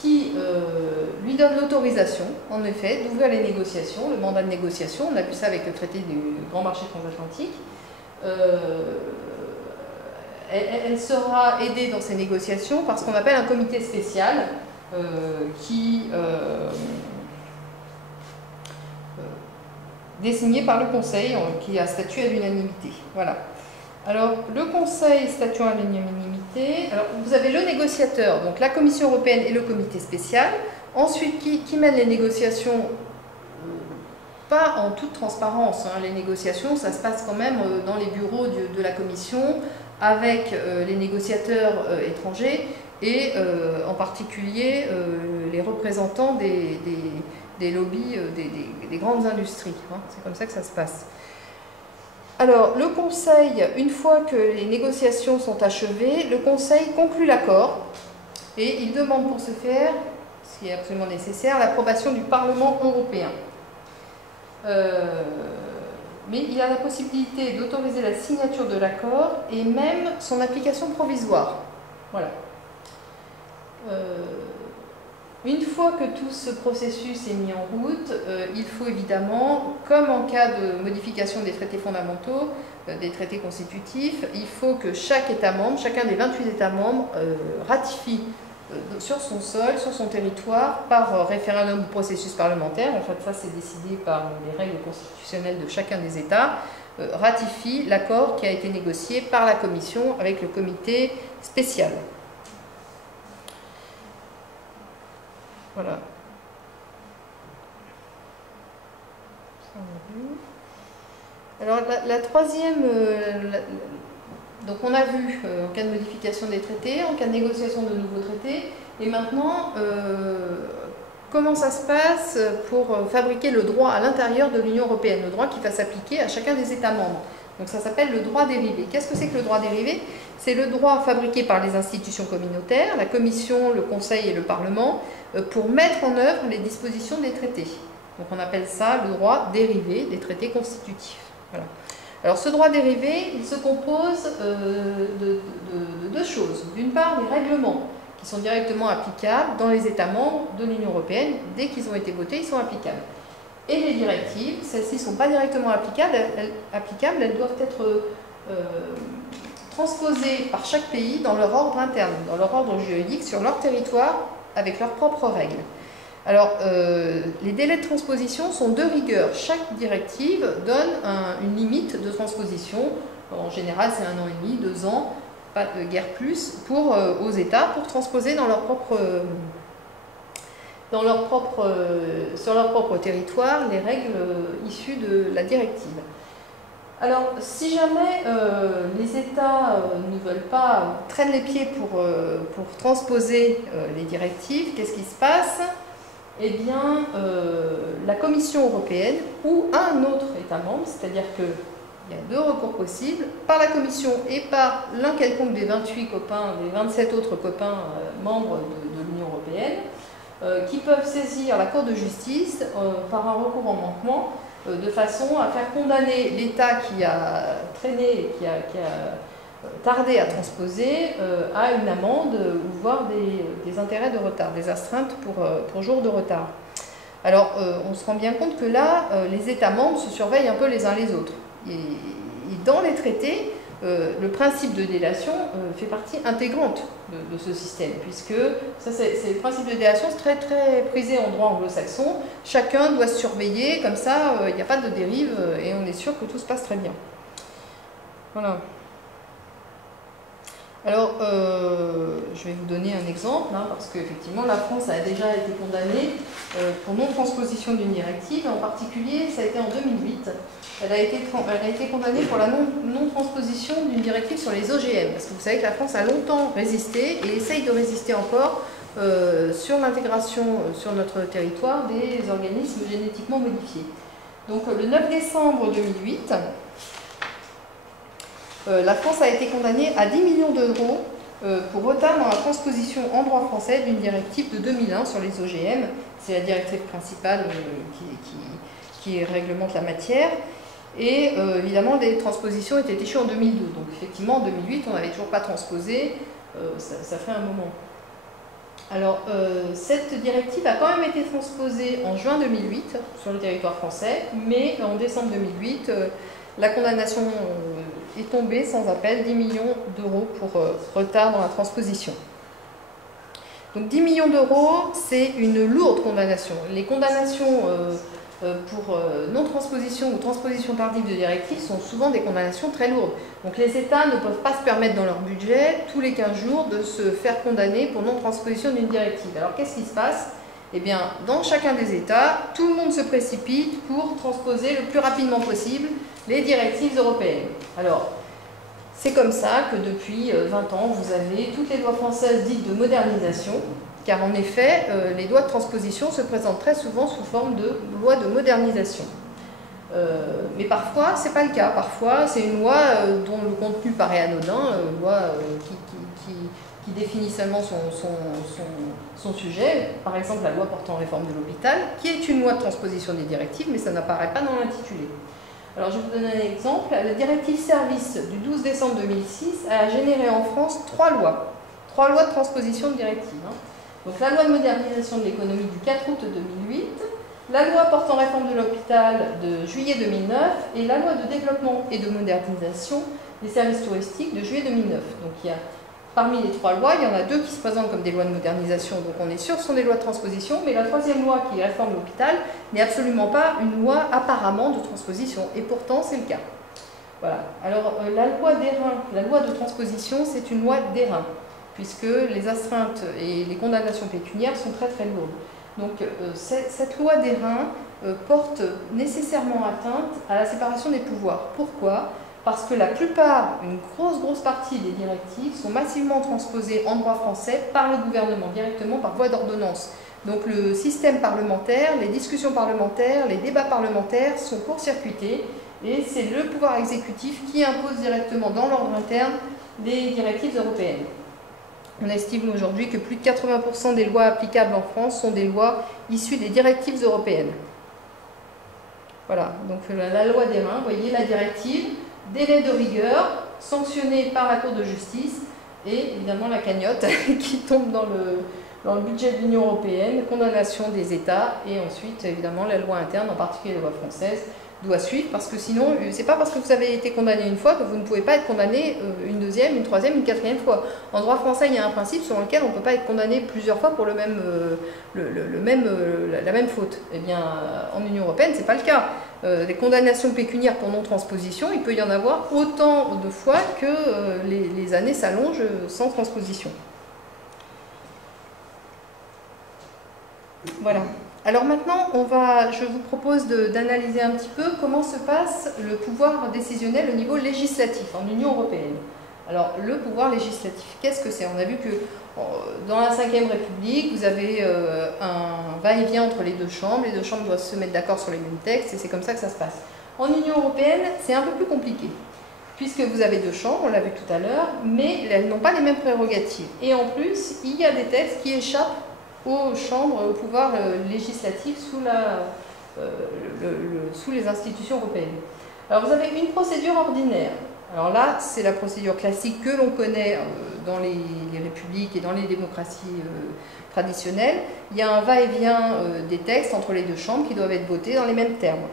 qui lui donne l'autorisation, en effet, d'ouvrir les négociations, le mandat de négociation. On a vu ça avec le traité du Grand Marché transatlantique. Elle sera aidée dans ces négociations par ce qu'on appelle un comité spécial qui désigné par le Conseil, qui a statut à l'unanimité. Voilà. Alors, le Conseil statuant à l'unanimité, alors vous avez le négociateur, donc la Commission européenne et le comité spécial, ensuite qui mène les négociations, pas en toute transparence, hein. Les négociations, ça se passe quand même dans les bureaux de la Commission, avec les négociateurs étrangers, et en particulier les représentants des lobbies des grandes industries. Hein. C'est comme ça que ça se passe. Alors, le Conseil, une fois que les négociations sont achevées, le Conseil conclut l'accord et il demande pour ce faire, ce qui est absolument nécessaire, l'approbation du Parlement européen. Mais il a la possibilité d'autoriser la signature de l'accord et même son application provisoire. Voilà. Une fois que tout ce processus est mis en route, il faut évidemment, comme en cas de modification des traités fondamentaux, des traités constitutifs, il faut que chaque État membre, chacun des 28 États membres, ratifie sur son sol, sur son territoire, par référendum ou processus parlementaire, en fait ça c'est décidé par les règles constitutionnelles de chacun des États, ratifie l'accord qui a été négocié par la Commission avec le comité spécial. Voilà. Alors la troisième, donc on a vu en cas de modification des traités, en cas de négociation de nouveaux traités, et maintenant comment ça se passe pour fabriquer le droit à l'intérieur de l'Union européenne, le droit qui va s'appliquer à chacun des États membres. Donc ça s'appelle le droit dérivé. Qu'est-ce que c'est que le droit dérivé? C'est le droit fabriqué par les institutions communautaires, la Commission, le Conseil et le Parlement, pour mettre en œuvre les dispositions des traités. Donc on appelle ça le droit dérivé des traités constitutifs. Voilà. Alors ce droit dérivé, il se compose de deux choses. D'une part, les règlements qui sont directement applicables dans les États membres de l'Union européenne. Dès qu'ils ont été votés, ils sont applicables. Et les directives, celles-ci ne sont pas directement applicables, elles doivent être transposées par chaque pays dans leur ordre interne, dans leur ordre juridique, sur leur territoire, avec leurs propres règles. Alors, les délais de transposition sont de rigueur. Chaque directive donne une limite de transposition. En général, c'est 1 an et demi, 2 ans, pas de guère plus, aux États pour transposer sur leur propre territoire les règles issues de la directive. Alors, si jamais les États ne veulent pas, traînent les pieds pour transposer les directives, qu'est-ce qui se passe? Eh bien, la Commission européenne ou un autre État membre, c'est-à-dire qu'il y a 2 recours possibles, par la Commission et par l'un quelconque des 28 copains, des 27 autres copains membres de l'Union européenne, qui peuvent saisir la Cour de justice par un recours en manquement, de façon à faire condamner l'État qui a traîné, qui a tardé à transposer, à une amende ou voire des intérêts de retard, des astreintes pour jours de retard. Alors, on se rend bien compte que là, les États membres se surveillent un peu les uns les autres. Et dans les traités, le principe de délation fait partie intégrante de ce système, puisque ça, c'est le principe de délation, c'est très, très prisé en droit anglo-saxon. Chacun doit se surveiller, comme ça, il n'y a pas de dérive et on est sûr que tout se passe très bien. Voilà. Alors, je vais vous donner un exemple, hein, parce qu'effectivement, la France a déjà été condamnée pour non-transposition d'une directive. En particulier, ça a été en 2008. Elle a été condamnée pour la non-transposition d'une directive sur les OGM, parce que vous savez que la France a longtemps résisté et essaye de résister encore sur l'intégration sur notre territoire des organismes génétiquement modifiés. Donc, le 9 décembre 2008, la France a été condamnée à 10 millions d'euros pour retard dans la transposition en droit français d'une directive de 2001 sur les OGM. C'est la directive principale qui réglemente la matière. Et évidemment, les transpositions étaient échues en 2002. Donc effectivement, en 2008, on n'avait toujours pas transposé. Ça fait un moment. Alors, cette directive a quand même été transposée en juin 2008 sur le territoire français, mais en décembre 2008, la condamnation est tombée sans appel, 10 millions d'euros pour retard dans la transposition. Donc 10 millions d'euros, c'est une lourde condamnation. Les condamnations pour non-transposition ou transposition tardive de directives sont souvent des condamnations très lourdes. Donc les États ne peuvent pas se permettre dans leur budget, tous les 15 jours, de se faire condamner pour non-transposition d'une directive. Alors qu'est-ce qui se passe? Eh bien, dans chacun des États, tout le monde se précipite pour transposer le plus rapidement possible les directives européennes. Alors, c'est comme ça que depuis 20 ans, vous avez toutes les lois françaises dites de modernisation, car en effet, les lois de transposition se présentent très souvent sous forme de loi de modernisation. Mais parfois, ce n'est pas le cas. Parfois, c'est une loi dont le contenu paraît anodin, une loi qui définit seulement son sujet, par exemple la loi portant réforme de l'hôpital, qui est une loi de transposition des directives, mais ça n'apparaît pas dans l'intitulé. Alors je vais vous donner un exemple. La directive service du 12 décembre 2006 a généré en France 3 lois. 3 lois de transposition de directives. Donc la loi de modernisation de l'économie du 4 août 2008, la loi portant réforme de l'hôpital de juillet 2009 et la loi de développement et de modernisation des services touristiques de juillet 2009. Donc il y a, parmi les 3 lois, il y en a 2 qui se présentent comme des lois de modernisation, donc on est sûr que ce sont des lois de transposition, mais la 3e loi qui réforme l'hôpital n'est absolument pas une loi apparemment de transposition, et pourtant c'est le cas. Voilà. Alors la loi d'airain, la loi de transposition, c'est une loi d'airain, puisque les astreintes et les condamnations pécuniaires sont très très lourdes. Donc cette loi d'airain porte nécessairement atteinte à la séparation des pouvoirs. Pourquoi ? Parce que la plupart, une grosse partie des directives sont massivement transposées en droit français par le gouvernement, directement par voie d'ordonnance. Donc le système parlementaire, les discussions parlementaires, les débats parlementaires sont court-circuités et c'est le pouvoir exécutif qui impose directement dans l'ordre interne les directives européennes. On estime aujourd'hui que plus de 80% des lois applicables en France sont des lois issues des directives européennes. Voilà, donc la loi des reins, vous voyez la directive, délai de rigueur, sanctionné par la Cour de justice, et évidemment la cagnotte qui tombe dans le budget de l'Union européenne, condamnation des États, et ensuite évidemment la loi interne, en particulier la loi française, doit suivre, parce que sinon, c'est pas parce que vous avez été condamné une fois que vous ne pouvez pas être condamné une deuxième, une troisième, une quatrième fois. En droit français, il y a un principe selon lequel on ne peut pas être condamné plusieurs fois pour la même faute. Eh bien, en Union européenne, c'est pas le cas. Les condamnations pécuniaires pour non-transposition, il peut y en avoir autant de fois que les années s'allongent sans transposition. Voilà. Alors maintenant, je vous propose d'analyser un petit peu comment se passe le pouvoir décisionnel au niveau législatif en Union européenne. Alors, le pouvoir législatif, qu'est-ce que c'est? On a vu que dans la Ve République, vous avez un va-et-vient entre les deux chambres doivent se mettre d'accord sur les mêmes textes, et c'est comme ça que ça se passe. En Union européenne, c'est un peu plus compliqué, puisque vous avez deux chambres, on l'a vu tout à l'heure, mais elles n'ont pas les mêmes prérogatives. Et en plus, il y a des textes qui échappent aux chambres, au pouvoir législatif sous les institutions européennes. Alors vous avez une procédure ordinaire. Alors là, c'est la procédure classique que l'on connaît dans les républiques et dans les démocraties traditionnelles. Il y a un va-et-vient des textes entre les deux chambres qui doivent être votés dans les mêmes termes.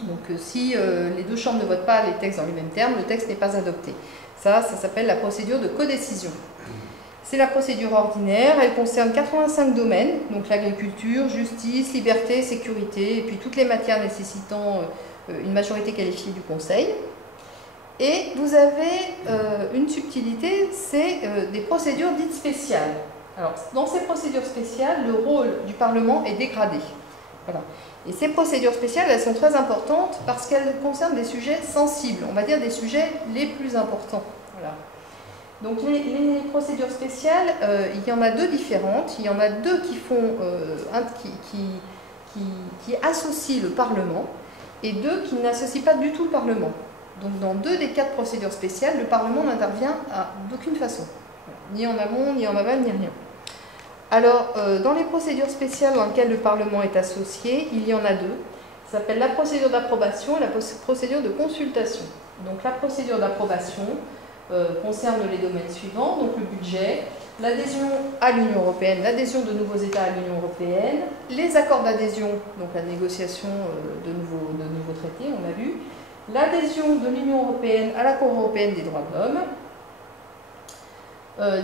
Donc si les deux chambres ne votent pas les textes dans les mêmes termes, le texte n'est pas adopté. Ça s'appelle la procédure de codécision. C'est la procédure ordinaire, elle concerne 85 domaines, donc l'agriculture, justice, liberté, sécurité, et puis toutes les matières nécessitant une majorité qualifiée du Conseil. Et vous avez une subtilité, c'est des procédures dites spéciales. Alors, dans ces procédures spéciales, le rôle du Parlement est dégradé. Voilà. Et ces procédures spéciales, elles sont très importantes parce qu'elles concernent des sujets sensibles, on va dire des sujets les plus importants. Voilà. Donc les procédures spéciales, il y en a deux différentes. Il y en a deux qui font, qui associent le Parlement et deux qui n'associent pas du tout le Parlement. Donc dans deux des quatre procédures spéciales, le Parlement n'intervient d'aucune façon. Ni en amont, ni en aval, ni rien. Alors, dans les procédures spéciales dans lesquelles le Parlement est associé, il y en a deux. Ça s'appelle la procédure d'approbation et la procédure de consultation. Donc la procédure d'approbation concerne les domaines suivants, donc le budget, l'adhésion à l'Union européenne, l'adhésion de nouveaux États à l'Union européenne, les accords d'adhésion, donc la négociation de nouveaux traités, on l'a vu, l'adhésion de l'Union européenne à la Cour européenne des droits de l'homme,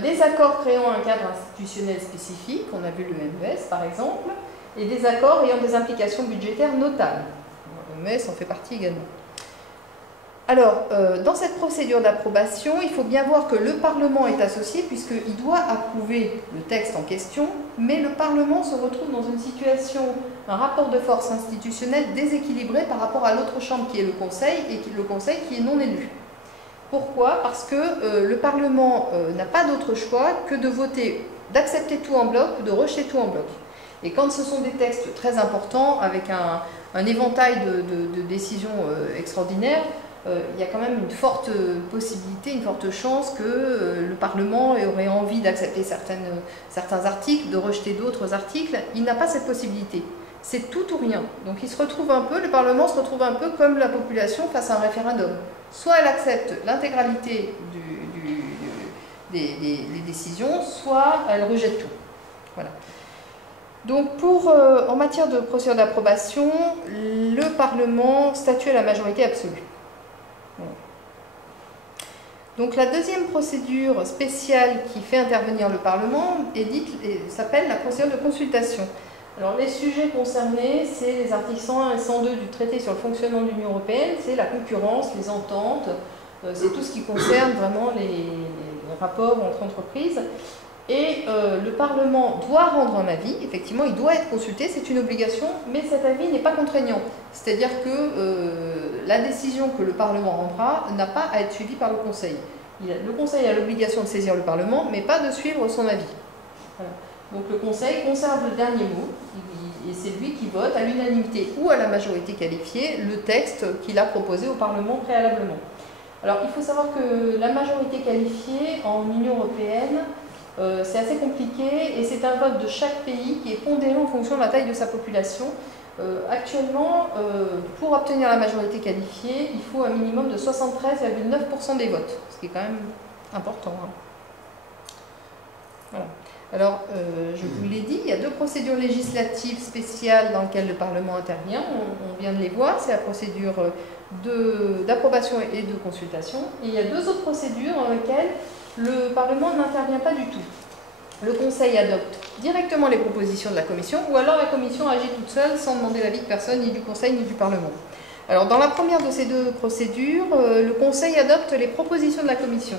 des accords créant un cadre institutionnel spécifique, on a vu le MES par exemple, et des accords ayant des implications budgétaires notables. Le MES en fait partie également. Alors, dans cette procédure d'approbation, il faut bien voir que le Parlement est associé puisqu'il doit approuver le texte en question, mais le Parlement se retrouve dans une situation, un rapport de force institutionnel déséquilibré par rapport à l'autre chambre qui est le Conseil, et le Conseil qui est non élu. Pourquoi? Parce que le Parlement n'a pas d'autre choix que de voter, d'accepter tout en bloc ou de rejeter tout en bloc. Et quand ce sont des textes très importants, avec un éventail de décisions extraordinaires, il y a quand même une forte possibilité, une forte chance que le Parlement aurait envie d'accepter certains articles, de rejeter d'autres articles. Il n'a pas cette possibilité. C'est tout ou rien. Donc il se retrouve un peu, le Parlement se retrouve un peu comme la population face à un référendum. Soit elle accepte l'intégralité des décisions, soit elle rejette tout. Voilà. Donc en matière de procédure d'approbation, le Parlement statue à la majorité absolue. Donc la deuxième procédure spéciale qui fait intervenir le Parlement s'appelle la procédure de consultation. Alors les sujets concernés, c'est les articles 101 et 102 du traité sur le fonctionnement de l'Union européenne, c'est la concurrence, les ententes, c'est tout ce qui concerne vraiment les rapports entre entreprises. Et le Parlement doit rendre un avis, effectivement il doit être consulté, c'est une obligation, mais cet avis n'est pas contraignant. C'est-à-dire que la décision que le Parlement rendra n'a pas à être suivie par le Conseil. Le Conseil a l'obligation de saisir le Parlement, mais pas de suivre son avis. Voilà. Donc le Conseil conserve le dernier mot, et c'est lui qui vote à l'unanimité ou à la majorité qualifiée le texte qu'il a proposé au Parlement préalablement. Alors il faut savoir que la majorité qualifiée en Union européenne, c'est assez compliqué et c'est un vote de chaque pays qui est pondéré en fonction de la taille de sa population. Actuellement, pour obtenir la majorité qualifiée, il faut un minimum de 73,9% des votes, ce qui est quand même important. Hein. Voilà. Alors, je vous l'ai dit, il y a deux procédures législatives spéciales dans lesquelles le Parlement intervient. On vient de les voir, c'est la procédure d'approbation et de consultation. Et il y a deux autres procédures dans lesquelles le Parlement n'intervient pas du tout. Le Conseil adopte directement les propositions de la Commission, ou alors la Commission agit toute seule sans demander l'avis de personne, ni du Conseil, ni du Parlement. Alors, dans la première de ces deux procédures, le Conseil adopte les propositions de la Commission.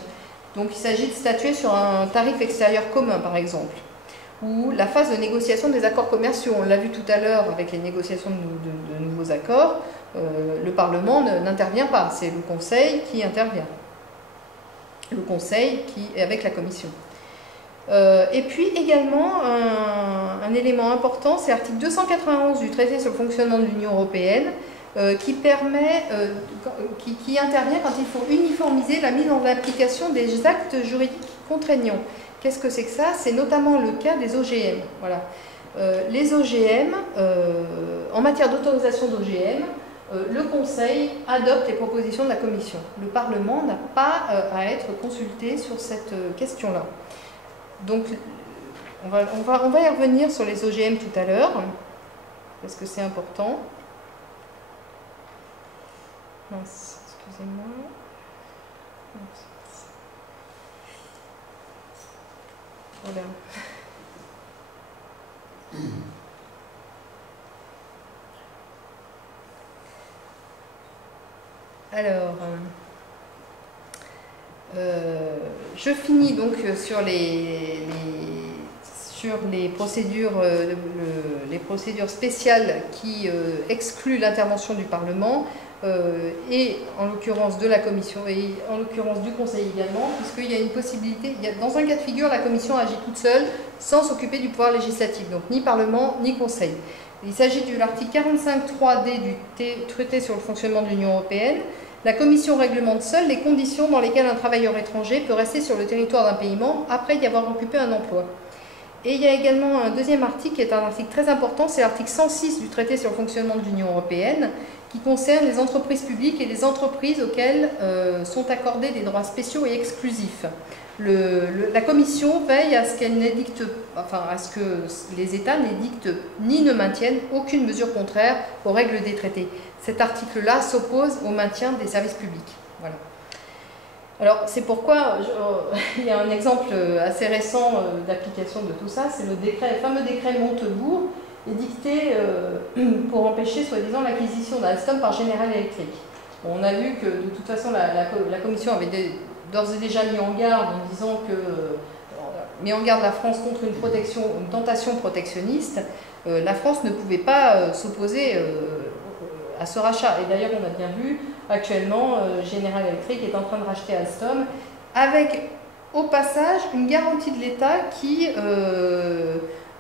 Donc, il s'agit de statuer sur un tarif extérieur commun, par exemple, ou la phase de négociation des accords commerciaux. On l'a vu tout à l'heure avec les négociations de nouveaux accords, le Parlement n'intervient pas, c'est le Conseil qui intervient. Le Conseil qui est avec la Commission. Et puis également, un élément important, c'est l'article 291 du traité sur le fonctionnement de l'Union européenne, qui intervient quand il faut uniformiser la mise en application des actes juridiques contraignants. Qu'est-ce que c'est que ça? C'est notamment le cas des OGM. Voilà. Les OGM, en matière d'autorisation d'OGM, le Conseil adopte les propositions de la Commission. Le Parlement n'a pas à être consulté sur cette question-là. Donc, on va y revenir sur les OGM tout à l'heure, parce que c'est important. Mince, excusez-moi. Voilà. Alors, je finis donc sur les procédures spéciales qui excluent l'intervention du Parlement et en l'occurrence de la Commission et en l'occurrence du Conseil également, puisqu'il y a une possibilité, dans un cas de figure, la Commission agit toute seule sans s'occuper du pouvoir législatif, donc ni Parlement ni Conseil. Il s'agit de l'article 45.3d du traité sur le fonctionnement de l'Union européenne. La Commission réglemente seule les conditions dans lesquelles un travailleur étranger peut rester sur le territoire d'un pays membre après y avoir occupé un emploi. Et il y a également un deuxième article qui est un article très important, c'est l'article 106 du traité sur le fonctionnement de l'Union européenne, qui concerne les entreprises publiques et les entreprises auxquelles sont accordés des droits spéciaux et exclusifs. La Commission veille à ce qu'elle n'édicte, enfin à ce que les États n'édictent ni ne maintiennent aucune mesure contraire aux règles des traités. Cet article-là s'oppose au maintien des services publics. Voilà. Alors c'est pourquoi il y a un exemple assez récent d'application de tout ça, c'est le fameux décret Montebourg, édicté pour empêcher soi-disant l'acquisition d'Alstom par General Electric. Bon, on a vu que de toute façon la Commission avait d'ores et déjà mis en garde en disant que mis en garde la France contre une tentation protectionniste. La France ne pouvait pas s'opposer à ce rachat. Et d'ailleurs, on a bien vu, actuellement, General Electric est en train de racheter Alstom, avec au passage une garantie de l'État qui,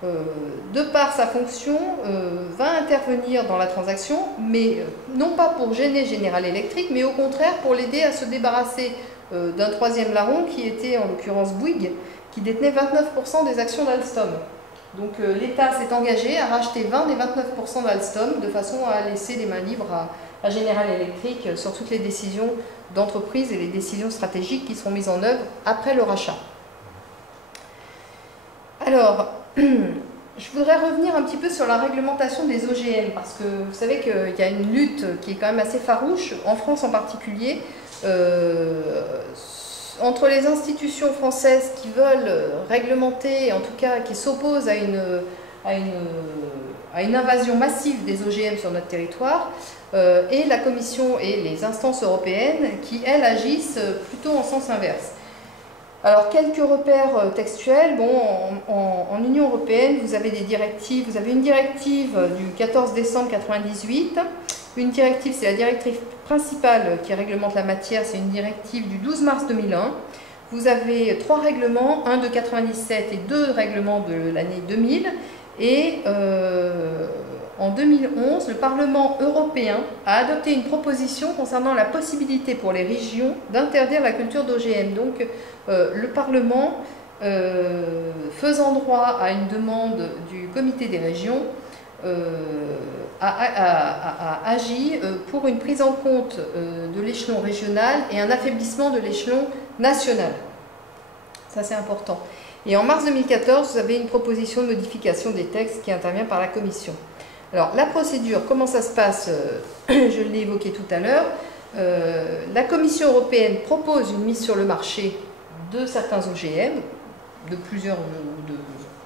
de par sa fonction, va intervenir dans la transaction, mais non pas pour gêner General Electric, mais au contraire pour l'aider à se débarrasser d'un troisième larron qui était en l'occurrence Bouygues, qui détenait 29% des actions d'Alstom. Donc l'État s'est engagé à racheter 20 des 29% d'Alstom de façon à laisser les mains libres à General Electric sur toutes les décisions d'entreprise et les décisions stratégiques qui seront mises en œuvre après le rachat. Alors, je voudrais revenir un petit peu sur la réglementation des OGM, parce que vous savez qu'il y a une lutte qui est quand même assez farouche, en France en particulier, entre les institutions françaises qui veulent réglementer, en tout cas qui s'opposent à une invasion massive des OGM sur notre territoire, et la Commission et les instances européennes qui, elles, agissent plutôt en sens inverse. Alors, quelques repères textuels. Bon, en Union européenne, vous avez des directives. Vous avez une directive du 14 décembre 1998. Une directive, c'est la directive principale qui réglemente la matière, c'est une directive du 12 mars 2001. vous avez 3 règlements, un de 97 et 2 règlements de l'année 2000. Et en 2011, le Parlement européen a adopté une proposition concernant la possibilité pour les régions d'interdire la culture d'OGM. Donc le Parlement, faisant droit à une demande du Comité des régions, a agi pour une prise en compte de l'échelon régional et un affaiblissement de l'échelon national. Ça, c'est important. Et en mars 2014, vous avez une proposition de modification des textes qui intervient par la Commission. Alors, la procédure, comment ça se passe? Je l'ai évoqué tout à l'heure. La Commission européenne propose une mise sur le marché de certains OGM, de plusieurs,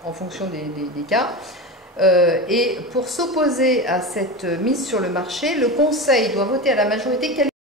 en fonction des cas. Et pour s'opposer à cette mise sur le marché, le Conseil doit voter à la majorité qualifiée.